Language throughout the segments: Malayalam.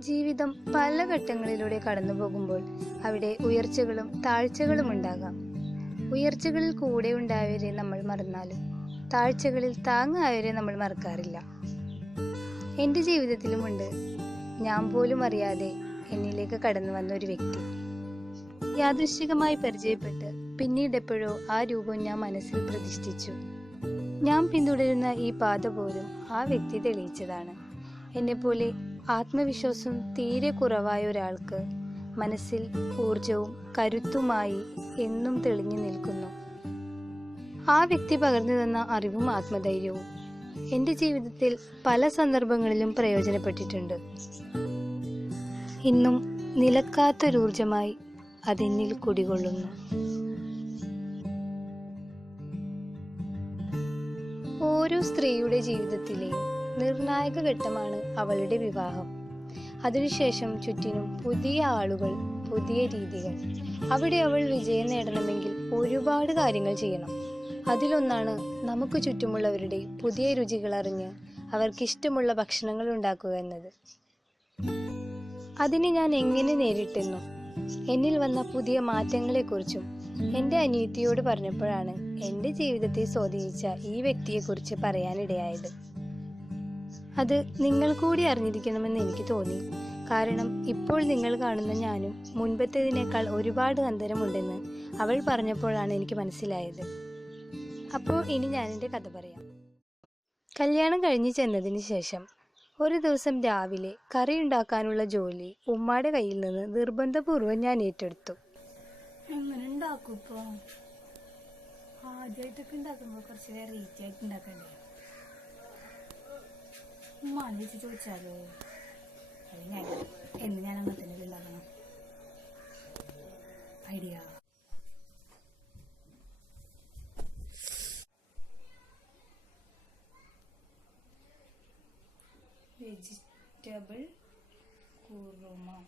ജീവിതം പല ഘട്ടങ്ങളിലൂടെ കടന്നു പോകുമ്പോൾ അവിടെ ഉയർച്ചകളും താഴ്ചകളും ഉണ്ടാകാം. ഉയർച്ചകളിൽ കൂടെ ഉണ്ടായവരെ നമ്മൾ മറന്നാലും താഴ്ചകളിൽ താങ്ങായവരെ നമ്മൾ മറക്കാറില്ല. എന്റെ ജീവിതത്തിലുമുണ്ട്. ഞാൻ പോലും അറിയാതെ എന്നിലേക്ക് കടന്നു വന്ന ഒരു വ്യക്തി. യാദൃശ്ചികമായി പരിചയപ്പെട്ട് പിന്നീട് എപ്പോഴോ ആ രൂപം ഞാൻ മനസ്സിൽ പ്രതിഷ്ഠിച്ചു. ഞാൻ പിന്തുടരുന്ന ഈ പാത പോലും ആ വ്യക്തി തെളിയിച്ചതാണ്. എന്നെപ്പോലെ ആത്മവിശ്വാസം തീരെ കുറവായ ഒരാൾക്ക് മനസ്സിൽ ഊർജവും കരുത്തുമായി എന്നും തെളിഞ്ഞു നിൽക്കുന്നു. ആ വ്യക്തി പകർന്നു തന്ന അറിവും ആത്മധൈര്യവും എന്റെ ജീവിതത്തിൽ പല സന്ദർഭങ്ങളിലും പ്രയോജനപ്പെട്ടിട്ടുണ്ട്. ഇന്നും നിലക്കാത്തൊരൂർജമായി അതെന്നിൽ കുടികൊള്ളുന്നു. ഓരോ സ്ത്രീയുടെ ജീവിതത്തിലെയും നിർണായക ഘട്ടമാണ് അവളുടെ വിവാഹം. അതിനുശേഷം ചുറ്റിനും പുതിയ ആളുകൾ പുതിയ രീതികൾ. അവിടെ അവൾ വിജയം നേടണമെങ്കിൽ ഒരുപാട് കാര്യങ്ങൾ ചെയ്യണം. അതിലൊന്നാണ് നമുക്ക് ചുറ്റുമുള്ളവരുടെ പുതിയ രുചികൾ അറിഞ്ഞ് അവർക്കിഷ്ടമുള്ള ഭക്ഷണങ്ങൾ ഉണ്ടാക്കുക എന്നത്. അതിനെ ഞാൻ എങ്ങനെ നേരിട്ടെന്നും? എന്നിൽ വന്ന പുതിയ മാറ്റങ്ങളെക്കുറിച്ചും എന്റെ അനിയത്തിയോട് പറഞ്ഞപ്പോഴാണ് എന്റെ ജീവിതത്തെ സ്വാധീനിച്ച ഈ വ്യക്തിയെക്കുറിച്ച് പറയാനിടയായത്. അത് നിങ്ങൾ കൂടി അറിഞ്ഞിരിക്കണമെന്ന് എനിക്ക് തോന്നി. കാരണം ഇപ്പോൾ നിങ്ങൾ കാണുന്ന ഞാനും മുൻപത്തേതിനേക്കാൾ ഒരുപാട് അന്തരമുണ്ടെന്ന് അവൾ പറഞ്ഞപ്പോഴാണ് എനിക്ക് മനസ്സിലായത്. അപ്പോൾ ഇനി ഞാനെന്റെ കഥ പറയാം. കല്യാണം കഴിഞ്ഞ് ചെന്നതിന് ശേഷം ഒരു ദിവസം രാവിലെ കറി ഉണ്ടാക്കാനുള്ള ജോലി ഉമ്മാടെ കയ്യിൽ നിന്ന് നിർബന്ധപൂർവം ഞാൻ ഏറ്റെടുത്തു. ആദ്യമായിട്ടൊക്കെ ഉണ്ടാക്കുമ്പോൾ കുറച്ച് വെറൈറ്റി ഉണ്ടാക്കണ്ടേ? ഉമ്മാനെ അന്വേഷിച്ച് ചോദിച്ചാലോ? എന്ന് ഞാൻ അങ്ങനെ തന്നെ ഉണ്ടാക്കണം idea. Vegetable kurma.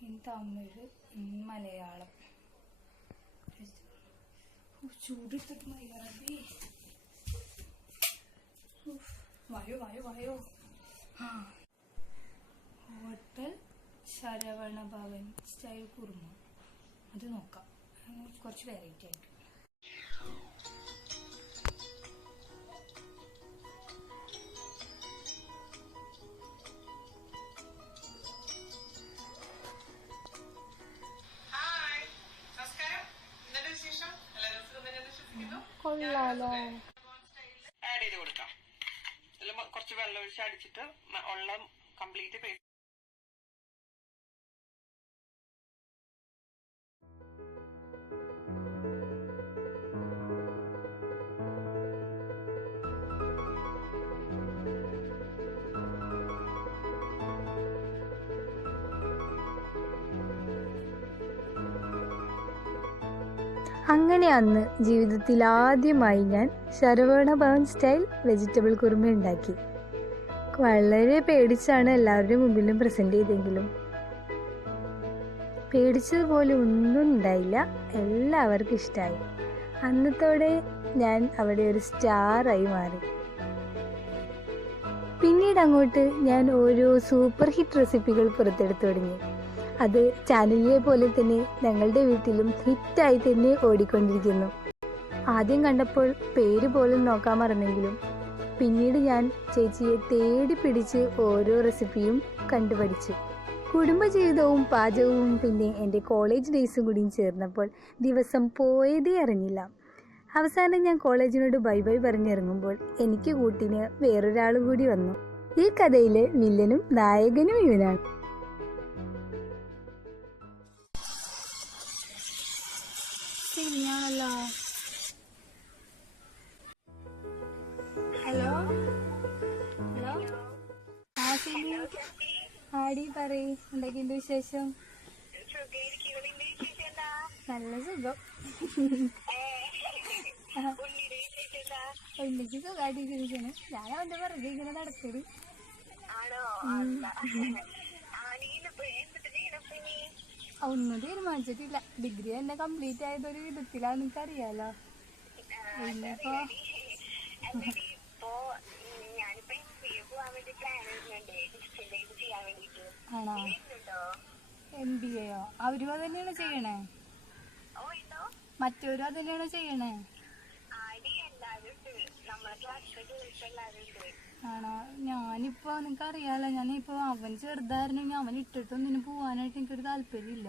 In Tamil in Malayalam. ചൂടിട്ടിട്ട് മൈകറബി വായോ വായോ വായോ ഹോട്ടൽ ശരവണ ഭവൻ സ്റ്റൈൽ കുറുമ. അത് നോക്കാം. കുറച്ച് വെറൈറ്റി ആയിട്ട്. ഹായ് അടിച്ചിട്ട് ഉള്ള കംപ്ലീറ്റ് പേസ്റ്റ് അങ്ങനെ അന്ന് ജീവിതത്തിൽ ആദ്യമായി ഞാൻ ശരവണ ഭവൻ സ്റ്റൈൽ വെജിറ്റബിൾ കുറുമ ഉണ്ടാക്കി വളരെ പേടിച്ചാണ് എല്ലാവരുടെ മുമ്പിലും പ്രസന്റ് ചെയ്തെങ്കിലും. പേടിച്ചതുപോലെ ഒന്നും ഉണ്ടായില്ല. എല്ലാവർക്കും ഇഷ്ടമായി അന്നത്തോടെ ഞാൻ അവിടെ ഒരു സ്റ്റാറായി മാറി. പിന്നീട് അങ്ങോട്ട് ഞാൻ ഓരോ സൂപ്പർ ഹിറ്റ് റെസിപ്പികൾ പുറത്തെടുത്തു തുടങ്ങി. അത് ചാനലിലെ പോലെ തന്നെ ഞങ്ങളുടെ വീട്ടിലും ഹിറ്റായി തന്നെ ഓടിക്കൊണ്ടിരിക്കുന്നു. ആദ്യം കണ്ടപ്പോൾ പേര് പോലും നോക്കാൻ മറന്നെങ്കിലും പിന്നീട് ഞാൻ ചേച്ചിയെ തേടി പിടിച്ച് ഓരോ റെസിപ്പിയും കണ്ടുപഠിച്ചു. കുടുംബജീവിതവും പാചകവും പിന്നെ എന്റെ കോളേജ് ഡേയ്സും കൂടിയും ചേർന്നപ്പോൾ ദിവസം പോയതേ അറിഞ്ഞില്ല. അവസാനം ഞാൻ കോളേജിനോട് ബൈ ബൈ പറഞ്ഞിറങ്ങുമ്പോൾ എനിക്ക് കൂട്ടിന് വേറൊരാൾ കൂടി വന്നു. ഈ കഥയിലെ വില്ലനും നായകനും ഇവനാണ് ശരിയാണല്ലോ. ആടി പറയ്. എന്തൊക്കെയുണ്ട് വിശേഷം? നല്ല സുഖം. ഉണ്ണിക്ക് സുഖമായിട്ടിരിക്കുന്നു ഞാൻ അവന്റെ വെറുതെ ഇങ്ങനെ നടക്കൽ. ഒന്നും തീരുമാനിച്ചിട്ടില്ല. ഡിഗ്രി തന്നെ കംപ്ലീറ്റ് ആയതൊരു വിധത്തിലാന്ന് എനിക്കറിയാലോ ഇനിയിപ്പോ ഇപ്പോ ഞാനിപ്പോ എം സി എ പോവാൻ വേണ്ടി പ്ലാൻ ചെയ്യുന്നുണ്ട് ഡിസ്റ്റന്റ് ആയിട്ട് ചെയ്യാൻ വേണ്ടിട്ട് ആണോ? എം ബി എയോ അവരും അത് തന്നെയാണോ ചെയ്യണേ? മറ്റവരും അത് തന്നെയാണോ ചെയ്യണേ? ആണോ? ഞാനിപ്പോ നിനക്ക് അറിയാലോ ഞാനിപ്പോ അവൻ ചെറുതായിരുന്നെങ്കിൽ അവൻ ഇട്ടിട്ടൊന്നിനും പോവാനായിട്ട് എനിക്കൊരു താല്പര്യമില്ല.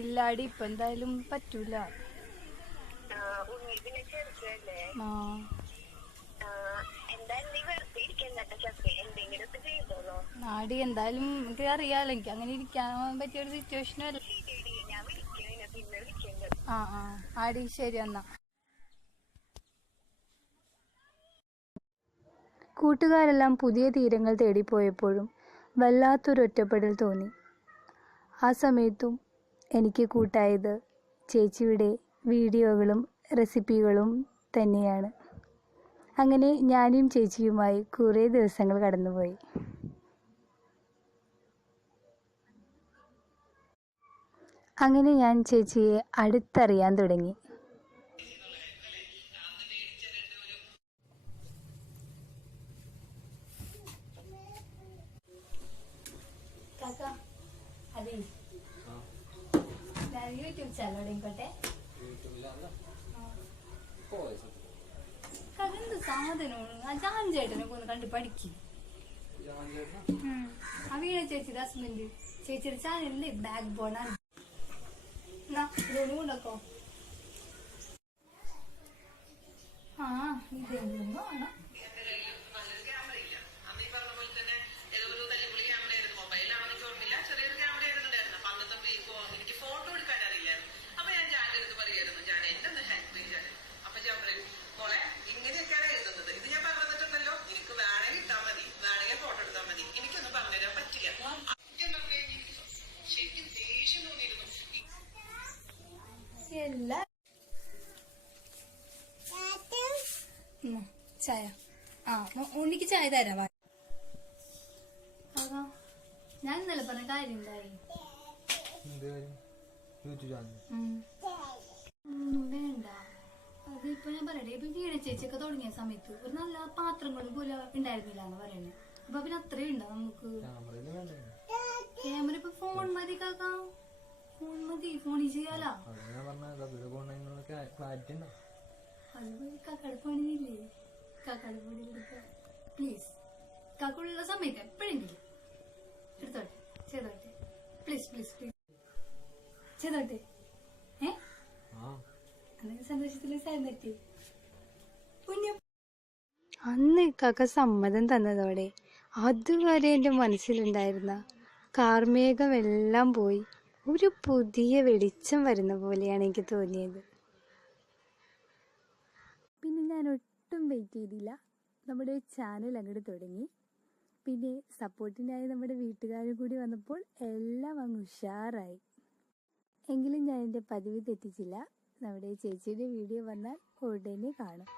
ഇല്ലാടി ഇപ്പൊ എന്തായാലും പറ്റൂല. ആ. നാടി എന്തായാലും എനിക്ക് അറിയാലോ എനിക്ക് അങ്ങനെ ഇരിക്കാൻ പറ്റിയ ഒരു സിറ്റുവേഷനും അല്ല. ആ ആ. ആടി ശരി എന്നാ. കൂട്ടുകാരെല്ലാം പുതിയ തീരങ്ങൾ തേടിപ്പോയപ്പോഴും വല്ലാത്തൊരു ഒറ്റപ്പെടൽ തോന്നി. ആ സമയത്തും എനിക്ക് കൂട്ടായത് ചേച്ചിയുടെ വീഡിയോകളും റെസിപ്പികളും തന്നെയാണ്. അങ്ങനെ ഞാനും ചേച്ചിയുമായി കുറേ ദിവസങ്ങൾ കടന്നുപോയി. അങ്ങനെ ഞാൻ ചേച്ചിയെ അടുത്തറിയാൻ തുടങ്ങി. യൂട്യൂബ് ചാനൽ തുടങ്ങിക്കോട്ടെ. കാക്ക എന്ത് സാധനമാണ് ആ ജാൻ ചേട്ടനെ ഒന്ന് കണ്ട് പഠിക്കും. ആ വീണ ചേച്ചിയുടെ ഹസ്ബൻഡ് ചേച്ചിയുടെ ചാനലിലെ ബാക്ക് ബോണാണ് ആ ഇതെന്തോ വേണം നല്ലൊരു ക്യാമറ ഇല്ല അന്ന് ഈ പറഞ്ഞ പോലെ തന്നെ ഏതോ ഒരു തല്ലിപ്പൊളി ക്യാമറ ആയിരുന്നു മൊബൈലാണെന്ന് എനിക്ക് ഓർമ്മയില്ല ചെറിയൊരു ക്യാമറ ആയിരുന്നുണ്ടായിരുന്നു അപ്പൊ അന്നത്തെ ഈ ഫോ- എനിക്ക് ഫോട്ടോ എടുക്കാൻ അറിയില്ലായിരുന്നു അപ്പൊ ഞാൻ ജാന്റെ അടുത്ത് പറയായിരുന്നു ഞാൻ എന്നെ ഒന്ന് ഹെൽപ്പ് ചെയ്യാൻ അപ്പൊ ഞാൻ പറയും മോളെ ഇങ്ങനെയൊക്കെയാണ് എഴുതുന്നത് ഇത് ഞാൻ പറഞ്ഞു തന്നിട്ടുണ്ടല്ലോ എനിക്ക് വേണമെങ്കിൽ ഇട്ടാൽ മതി വേണമെങ്കിൽ ഫോട്ടോ എടുത്താൽ മതി എനിക്കൊന്നും പറഞ്ഞുതരാൻ പറ്റില്ല സത്യം പറഞ്ഞു കഴിഞ്ഞാൽ എനിക്ക് ശരിക്കും ദേഷ്യം തോന്നിയിരുന്നു എല്ലാ ഉം, ചായ ആ മോ- ഉണ്ണിക്ക് ചായ തരാം. ഞാൻ ഇന്നലെ പറഞ്ഞ കാര്യം എന്തായി? എന്ത് കാര്യം? YouTube channel. ഉം. ഒന്നും വേണ്ട. അത് ഞാൻ പറയട്ടെ ഇപ്പൊ വീണ ചേച്ചിയൊക്കെ തുടങ്ങിയ സമയത്ത് ഒരു നല്ല പാത്രങ്ങൾ പോലും ഉണ്ടായിരുന്നില്ല എന്ന് പറയുന്നത് അപ്പൊ പിന്നെ അത്രയും ഉണ്ടോ നമുക്ക്? ക്യാമറയിൽ വേണ്ടേ? ക്യാമറ ഇപ്പൊ ഫോൺ മതി കാക്കാം. ഫോൺ മതി ഫോണിൽ ചെയ്യാലോ? അത് കാക്കാട് പണിയില്ലേ? കാക്കാട് പ്ലീസ് കാക്കുള്ള സമയത്ത് എപ്പോഴെങ്കിലും. എടുത്തോട്ടെ. ചെയ്തോട്ടെ. പ്ലീസ് പ്ലീസ് പ്ലീസ് ചെയ്തോട്ടെ. ഏ? ആ. അന്നൊക്കെ സന്തോഷത്തിൽ സാരം പുണ്യം. അന്ന് കക്ക സമ്മതം തന്നതോടെ അതുവരെ എന്റെ മനസ്സിലുണ്ടായിരുന്ന കാർമേഘമെല്ലാം പോയി. ഒരു പുതിയ വെളിച്ചം വരുന്ന പോലെയാണ് എനിക്ക് തോന്നിയത്. പിന്നെ ഞാൻ വെയിറ്റ് ചെയ്തില്ല. നമ്മുടെ ചാനൽ അങ്ങോട്ട് തുടങ്ങി. പിന്നെ സപ്പോർട്ടിനായി നമ്മുടെ വീട്ടുകാരും കൂടി വന്നപ്പോൾ എല്ലാം അങ്ങ് ഉഷാറായി. എങ്കിലും ഞാൻ എന്റെ പതിവ് തെറ്റിച്ചില്ല. നമ്മുടെ ചേച്ചിയുടെ വീഡിയോ വന്നാൽ ഉടനെ കാണും.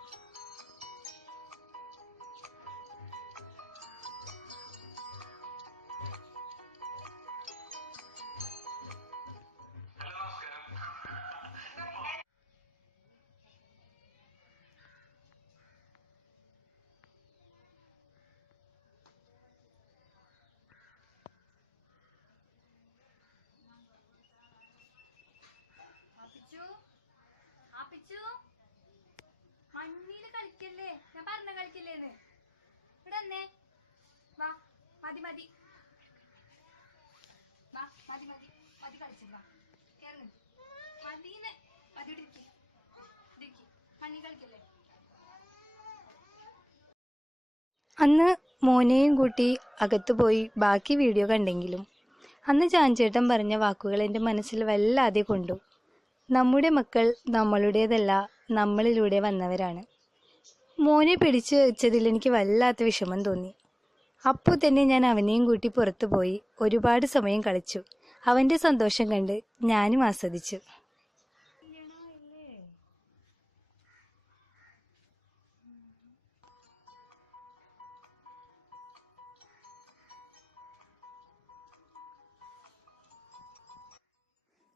കളിക്കല്ലേ? ഞാൻ പറഞ്ഞ കളിക്കല്ലേന്ന്. ഇവിടെ വന്നേ. വാ മതി മതി. വാ മതി മതി. മതി കളിച്ചു വാ. കേറുന്നു മതിന്ന്. മതി ഇവിടെ ഇരിക്ക്. ഇരിക്ക്. മണ്ണിൽ കളിക്കല്ലേ? അന്ന് മോനെയും കൂട്ടി അകത്തു പോയി ബാക്കി വീഡിയോ കണ്ടെങ്കിലും അന്ന് ചാഞ്ചേട്ടൻ പറഞ്ഞ വാക്കുകൾ എന്റെ മനസ്സിൽ വല്ലാതെ കൊണ്ടു. നമ്മുടെ മക്കൾ നമ്മളുടേതല്ല നമ്മളിലൂടെ വന്നവരാണ്. മോനെ പിടിച്ചു വെച്ചതിൽ എനിക്ക് വല്ലാത്ത വിഷമം തോന്നി. അപ്പോൾ തന്നെ ഞാൻ അവനെയും കൂട്ടി പുറത്തു പോയി ഒരുപാട് സമയം കളിച്ചു. അവന്റെ സന്തോഷം കണ്ട് ഞാനും ആസ്വദിച്ചു.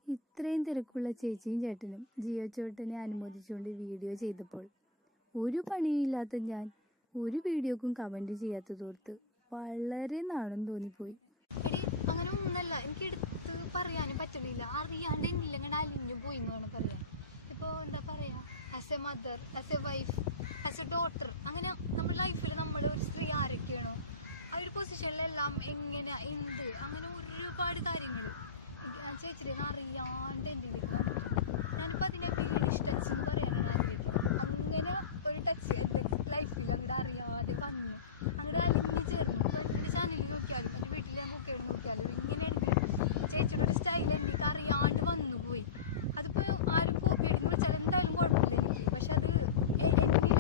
ഇത്രയും തിരക്കുള്ള ചേച്ചിയും ചേട്ടനും ജിയോ ചോട്ടനെ അനുമോദിച്ചുകൊണ്ട് വീഡിയോ ചെയ്തപ്പോൾ ഒരു പണിയില്ലാത്ത ഞാൻ ഒരു വീഡിയോക്കും ചെയ്യാത്തത് ചെയ്യാത്തതോർത്ത് വളരെ നാണം തോന്നിപ്പോയി. അങ്ങനെ ഒന്നല്ല. എനിക്ക് അലിഞ്ഞു പോയി എന്താ പറയാ? അങ്ങനെ ലൈഫിൽ നമ്മൾ ഒരു സ്ത്രീ ആ ഒരു പൊസിഷനിലെല്ലാം എങ്ങനെ എന്ത്? അങ്ങനെ ഒരുപാട് കാര്യങ്ങൾ ചേച്ചിയുടെ അറിയാണ്ട് എന്റെ ഞാനിപ്പോൾ അതിനെ ഫീലിഷ് ടച്ച് എന്ന് പറയാനാണ് ആഗ്രഹിക്കുന്നത് അങ്ങനെ ഒരു ടച്ച് എന്റെ ലൈഫിൽ അങ്ങോട്ട് അറിയാതെ വന്നു അങ്ങോട്ട് അലിഞ്ഞു ചേർന്നു എന്റെ ചാനലിൽ നോക്കിയാലും എന്റെ വീട്ടിൽ ഞാൻ നോക്കിയാലും നോക്കിയാലും ഇങ്ങനെ ഉണ്ട് ചേച്ചിയുടെ ഒരു സ്റ്റൈൽ എനിക്ക് അറിയാണ്ട് വന്നു പോയി അതിപ്പോൾ ആരും കോപ്പിയിടുന്ന വെച്ചാൽ എന്തായാലും കുഴപ്പമില്ല എനിക്ക് പക്ഷെ അത് എന്നിൽ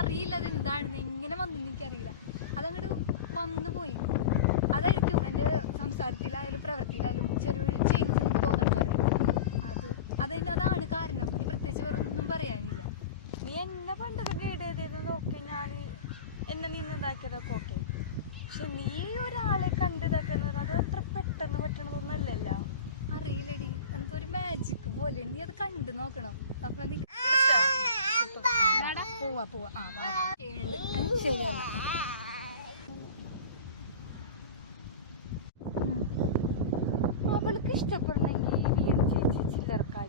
അറിയില്ല അത് എന്താണെന്ന് എങ്ങനെ വന്നു എനിക്കറിയില്ല അതങ്ങോട്ട് വന്നു പോയി അതായിരിക്കും എന്റെ സംസാരത്തിലായാലും പ്രവൃത്തിയിലായാലും ചെറിയൊരു ചേഞ്ച് അതെന്റെ അതാണ് കാരണം ഇനി പ്രത്യേകിച്ച് വേറെ ഒന്നും പറയാനില്ല നീ എന്നെ പണ്ടൊക്കെ ഗൈഡ് ചെയ്തത് നോക്കി ഞാൻ എന്നെ നിന്ന് ഇതാക്കിയതൊക്കെ ഓക്കെ പക്ഷെ നീ ഒരാളെ കണ്ടിതാക്കിയെന്ന് പറഞ്ഞാൽ അത് അത്ര പെട്ടെന്ന് പറ്റണതൊന്നല്ലല്ലോ അറിയില്ലടി എന്തൊരു മാജിക് പോലെ നീ അത് കണ്ടു നോക്കണം അപ്പൊ നീ പോവാ പോവാ ആ വാ. ശരി എന്നാ. അവൾക്ക് ഇഷ്ടപ്പെടണമെങ്കിൽ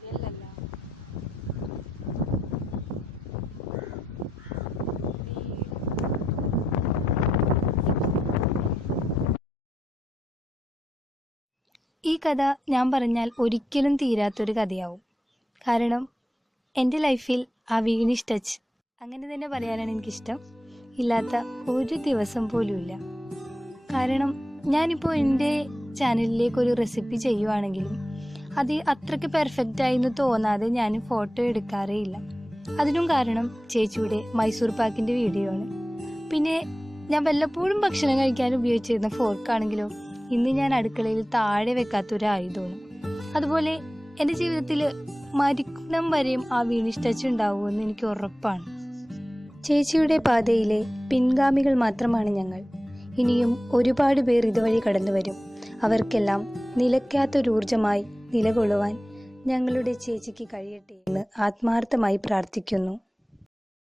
അല്ലല്ലോ ഈ കഥ ഞാൻ പറഞ്ഞാൽ ഒരിക്കലും തീരാത്തൊരു കഥയാവും. കാരണം എന്റെ ലൈഫിൽ ആ വീണിഷ് ടച്ച് അങ്ങനെ തന്നെ പറയാനാണ് എനിക്കിഷ്ടം. ഇല്ലാത്ത ഒരു ദിവസം പോലും ഇല്ല കാരണം ഞാനിപ്പോൾ എന്റെ ചാനലിലേക്ക് ഒരു റെസിപ്പി ചെയ്യുവാണെങ്കിലും അത് അത്രയ്ക്ക് പെർഫെക്റ്റ് ആയി എന്ന് തോന്നാതെ ഞാൻ ഫോട്ടോ എടുക്കാറേ ഇല്ല. അതിനും കാരണം ചേച്ചിയുടെ മൈസൂർ പാക്കിന്റെ വീഡിയോ ആണ്. പിന്നെ ഞാൻ വല്ലപ്പോഴും ഭക്ഷണം കഴിക്കാൻ ഉപയോഗിച്ചിരുന്ന ഫോർക്കാണെങ്കിലോ ഇന്ന് ഞാൻ അടുക്കളയിൽ താഴെ വെക്കാത്ത ഒരു ആയുധമാണ്. അതുപോലെ എന്റെ ജീവിതത്തിൽ മരിക്കണം വരെയും ആ വീണിഷ് ടച്ച് ഉണ്ടാവുമെന്ന് എനിക്ക് ഉറപ്പാണ്. ചേച്ചിയുടെ പാതയിലെ പിൻഗാമികൾ മാത്രമാണ് ഞങ്ങൾ. ഇനിയും ഒരുപാട് പേർ ഇതുവഴി കടന്നു വരും അവർക്കെല്ലാം നിലയ്ക്കാത്തൊരൂർജമായി നിലകൊള്ളുവാൻ ഞങ്ങളുടെ ചേച്ചിക്ക് കഴിയട്ടെ എന്ന് ആത്മാർത്ഥമായി പ്രാർത്ഥിക്കുന്നു.